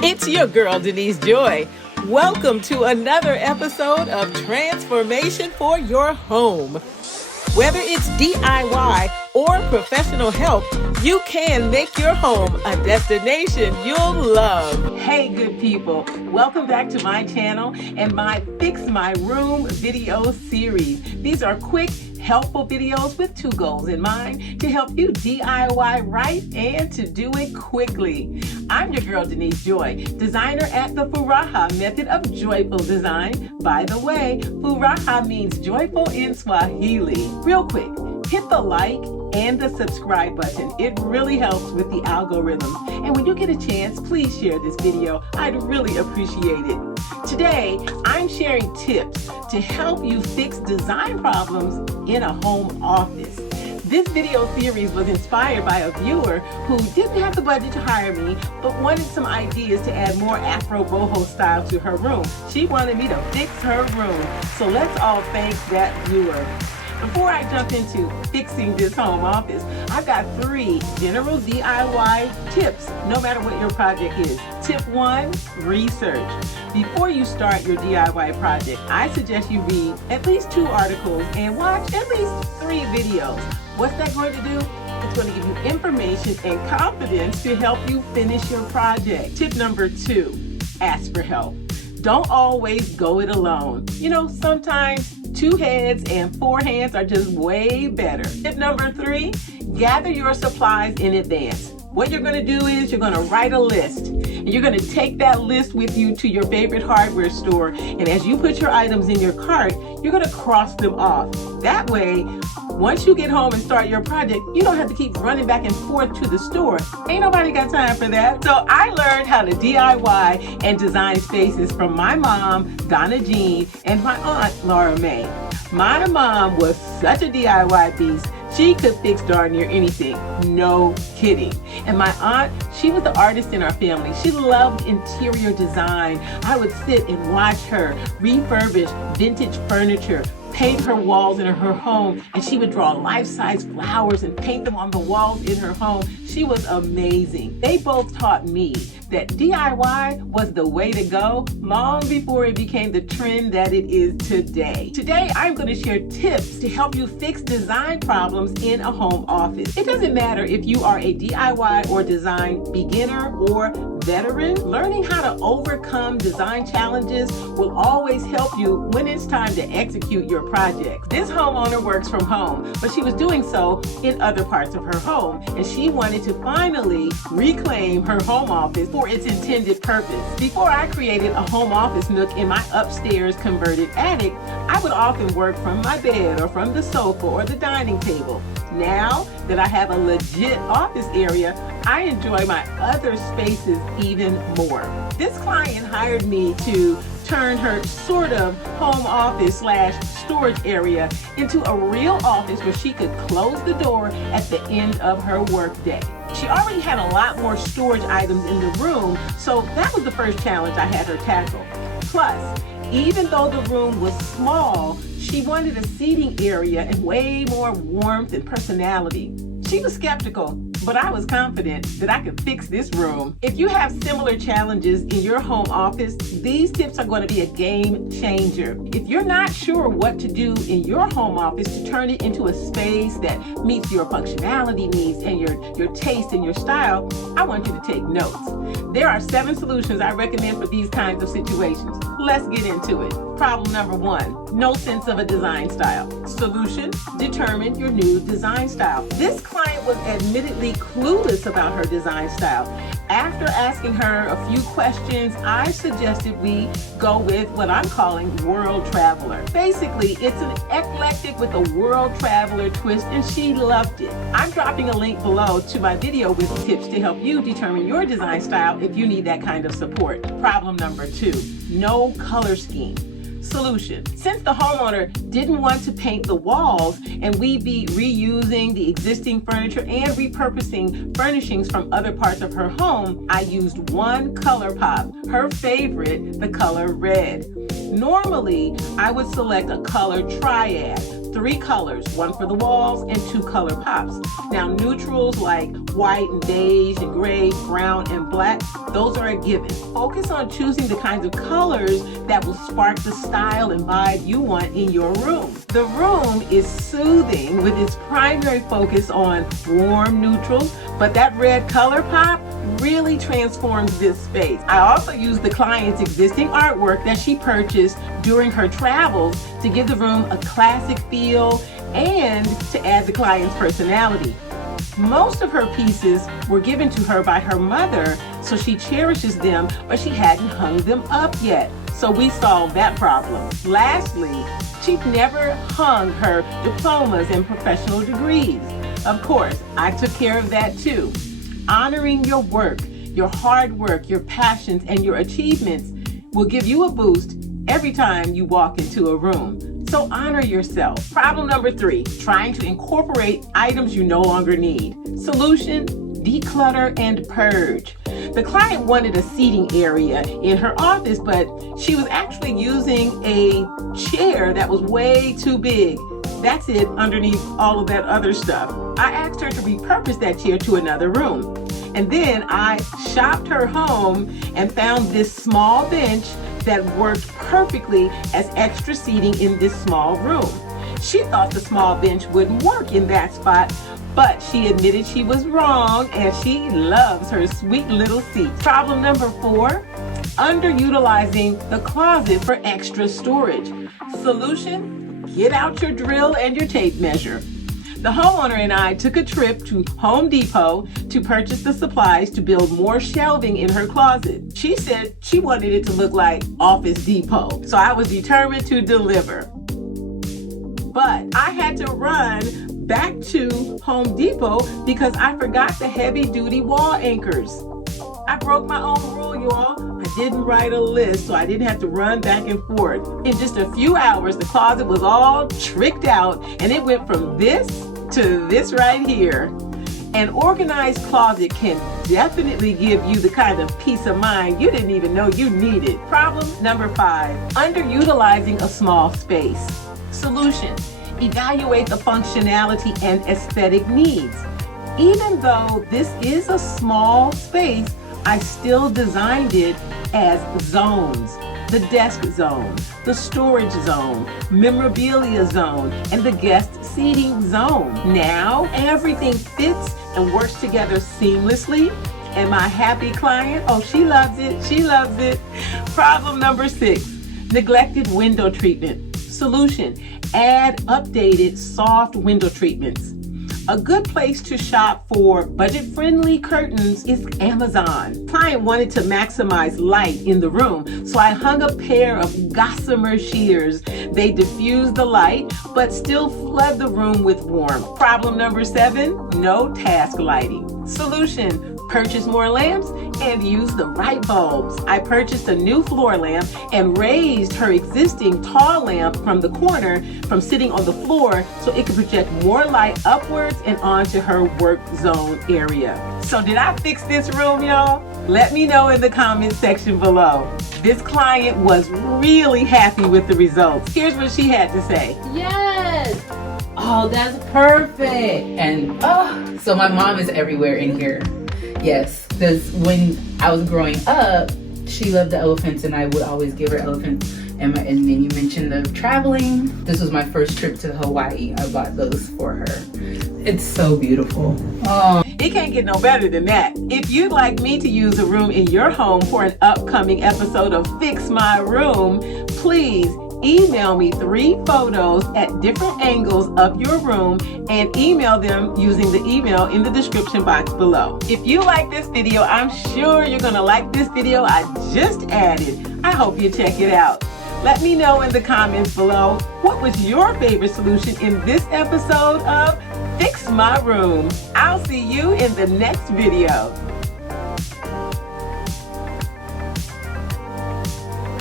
It's your girl, Denise Joy. Welcome to another episode of Transformation for Your Home. Whether it's DIY or professional help, you can make your home a destination you'll love. Hey, good people. Welcome back to my channel and my Fix My Room video series. These are quick, helpful videos with two goals in mind: to help you DIY right and to do it quickly. I'm your girl, Denise Joy, designer at the Furaha method of joyful design. By the way, Furaha means joyful in Swahili. Real quick, hit the like and the subscribe button. It really helps with the algorithm. And when you get a chance, please share this video. I'd really appreciate it. Today, I'm sharing tips to help you fix design problems in a home office. This video series was inspired by a viewer who didn't have the budget to hire me, but wanted some ideas to add more Afro boho style to her room. She wanted me to fix her room. So let's all thank that viewer. Before I jump into fixing this home office, I've got 3 general DIY tips, no matter what your project is. Tip 1, research. Before you start your DIY project, I suggest you read at least 2 articles and watch at least 3 videos. What's that going to do? It's going to give you information and confidence to help you finish your project. Tip number 2, ask for help. Don't always go it alone. You know, sometimes 2 heads and 4 hands are just way better. Tip number 3, gather your supplies in advance. What you're going to do is you're going to write a list, and you're going to take that list with you to your favorite hardware store. And as you put your items in your cart, you're going to cross them off. That way, once you get home and start your project, you don't have to keep running back and forth to the store. Ain't nobody got time for that. So I learned how to DIY and design spaces from my mom, Donna Jean, and my aunt, Laura May. My mom was such a DIY beast. She could fix darn near anything. No kidding. And my aunt, she was the artist in our family. She loved interior design. I would sit and watch her refurbish vintage furniture, paint her walls in her home, and she would draw life-size flowers and paint them on the walls in her home. She was amazing. They both taught me that DIY was the way to go long before it became the trend that it is today. Today, I'm going to share tips to help you fix design problems in a home office. It doesn't matter if you are a DIY or design beginner or veteran. Learning how to overcome design challenges will always help you when it's time to execute your project. This homeowner works from home, but she was doing so in other parts of her home, and she wanted to finally reclaim her home office for its intended purpose. Before I created a home office nook in my upstairs converted attic, I would often work from my bed or from the sofa or the dining table. Now that I have a legit office area, I enjoy my other spaces even more. This client hired me to turn her sort of home office / storage area into a real office where she could close the door at the end of her workday. She already had a lot more storage items in the room, so that was the first challenge I had her tackle. Plus, even though the room was small, she wanted a seating area and way more warmth and personality. She was skeptical, but I was confident that I could fix this room. If you have similar challenges in your home office, these tips are going to be a game changer. If you're not sure what to do in your home office to turn it into a space that meets your functionality needs and your taste and your style, I want you to take notes. There are 7 solutions I recommend for these kinds of situations. Let's get into it. Problem number 1, no sense of a design style. Solution, determine your new design style. This client was admittedly clueless about her design style. After asking her a few questions, I suggested we go with what I'm calling World Traveler. Basically, it's an eclectic with a World Traveler twist, and she loved it. I'm dropping a link below to my video with tips to help you determine your design style if you need that kind of support. Problem number 2, no color scheme. Solution. Since the homeowner didn't want to paint the walls and we'd be reusing the existing furniture and repurposing furnishings from other parts of her home, I used one color pop, her favorite, the color red. Normally, I would select a color triad, 3 colors, 1 for the walls and 2 color pops. Now neutrals like white and beige and gray, brown and black, those are a given. Focus on choosing the kinds of colors that will spark the style and vibe you want in your room. The room is soothing with its primary focus on warm neutrals, but that red color pop really transforms this space. I also use the client's existing artwork that she purchased during her travels to give the room a classic feel and to add the client's personality. Most of her pieces were given to her by her mother, so she cherishes them, but she hadn't hung them up yet. So we solved that problem. Lastly, she never hung her diplomas and professional degrees. Of course, I took care of that too. Honoring your work, your hard work, your passions, and your achievements will give you a boost every time you walk into a room. So honor yourself. Problem number 3, trying to incorporate items you no longer need. Solution, declutter and purge. The client wanted a seating area in her office, but she was actually using a chair that was way too big. That's it underneath all of that other stuff. I asked her to repurpose that chair to another room. And then I shopped her home and found this small bench that worked perfectly as extra seating in this small room. She thought the small bench wouldn't work in that spot, but she admitted she was wrong and she loves her sweet little seat. Problem number 4, underutilizing the closet for extra storage. Solution, get out your drill and your tape measure. The homeowner and I took a trip to Home Depot to purchase the supplies to build more shelving in her closet. She said she wanted it to look like Office Depot, so I was determined to deliver. But I had to run back to Home Depot because I forgot the heavy-duty wall anchors. I broke my own rule, y'all. I didn't write a list, so I didn't have to run back and forth. In just a few hours, the closet was all tricked out, and it went from this to this right here. An organized closet can definitely give you the kind of peace of mind you didn't even know you needed. Problem number 5, underutilizing a small space. Solution, evaluate the functionality and aesthetic needs. Even though this is a small space, I still designed it as zones. The desk zone, the storage zone, memorabilia zone, and the guest seating zone. Now everything fits and works together seamlessly. And my happy client, oh, she loves it, she loves it. Problem number 6, neglected window treatment. Solution, add updated soft window treatments. A good place to shop for budget-friendly curtains is Amazon. Client wanted to maximize light in the room, so I hung a pair of gossamer shears. They diffuse the light, but still flood the room with warmth. Problem number 7, no task lighting. Solution, purchase more lamps and use the right bulbs. I purchased a new floor lamp and raised her existing tall lamp from the corner from sitting on the floor so it could project more light upwards and onto her work zone area. So did I fix this room, y'all? Let me know in the comment section below. This client was really happy with the results. Here's what she had to say. Yes! Oh, that's perfect. And so my mom is everywhere in here. Yes, because when I was growing up, she loved the elephants and I would always give her elephants. And then you mentioned the traveling. This was my first trip to Hawaii. I bought those for her. It's so beautiful. Oh. It can't get no better than that. If you'd like me to use a room in your home for an upcoming episode of Fix My Room, please email me 3 photos at different angles of your room and email them using the email in the description box below. If you like this video, I'm sure you're gonna like this video I just added. I hope you check it out. Let me know in the comments below, what was your favorite solution in this episode of Fix My Room? I'll see you in the next video.